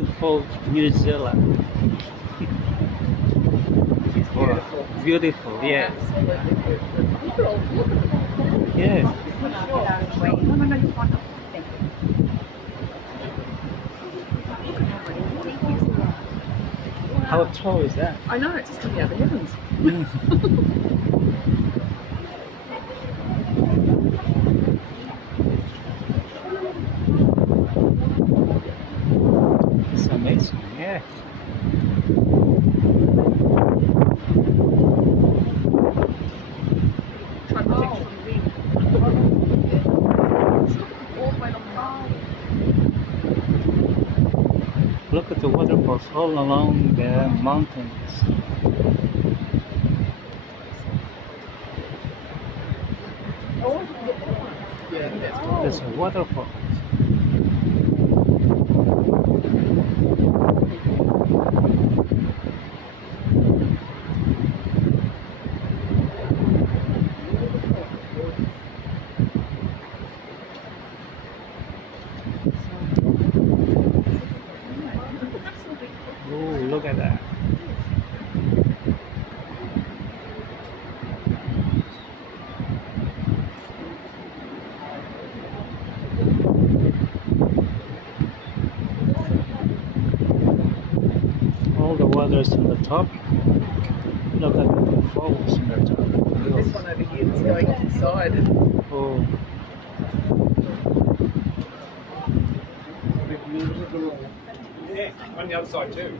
Mildford, New Zealand. It's Wow. beautiful. Beautiful, yeah. Absolutely beautiful. Look at them. Yeah. No, no, no, you're fine. Thank you. Look at how pretty. How tall is that? I know, it's just coming out of the heavens. It's amazing, yeah. Try to protect you from the wind. All the way along the Look at the waterfalls all along the mountains. Yeah, that's cool. There's a waterfall. Oh, look at that. All the water's on the top. Look at the falls in the top. This one over here that's going inside. Oh, Yeah, on the other side too.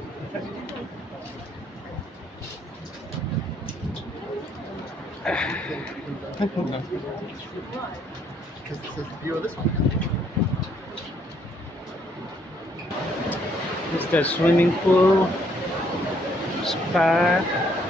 Because this is the view of this one. it's the swimming pool, spa.